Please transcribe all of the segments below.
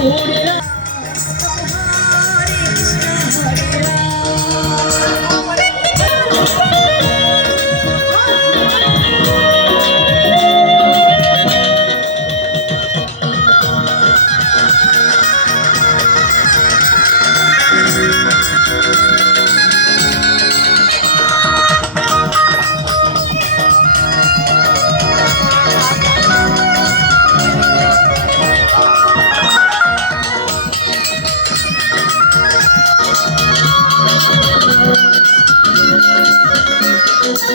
ouro.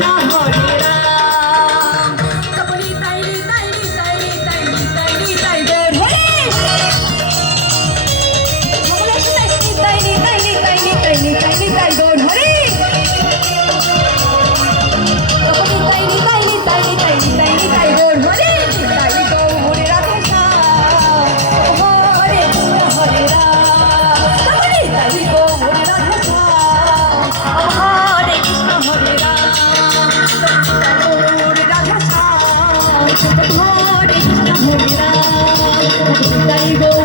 না হয়। go